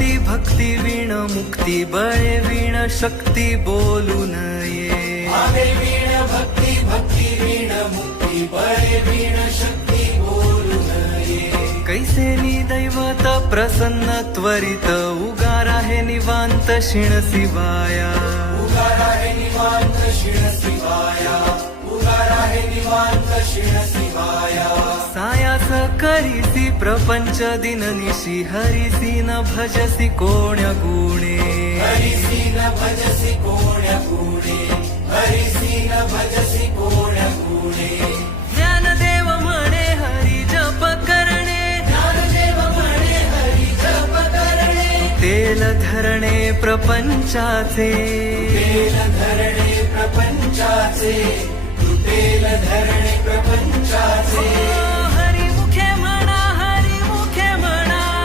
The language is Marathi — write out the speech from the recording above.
भक्ती भक्ती वीण मुक्ती बळे वीण शक्ती बोलू नये भावे वीण भक्ती भक्ती वीण मुक्ती बळे वीण शक्ती बोलू नये कैसे दैवत प्रसन्न त्वरित उगार आहे निवांत शिण शिवाया उगार आहे निवांत शिण शिवाया उगार आहे निवांत शिण शिवाया सायास करीसी प्रपंच दिननिशी हरिसी न भजसी कोण्या गुणे हरिसी न भजसी कोण्या गुणे हरिसी न भजसी कोण्या गुणे ज्ञानदेव म्हणे हरी जप करणे ज्ञानदेव म्हणे हरी जप करणे तेल धरणे प्रपंचाचे तेल धरणे प्रपंचाचे तेल धरणे प्रपंचाचे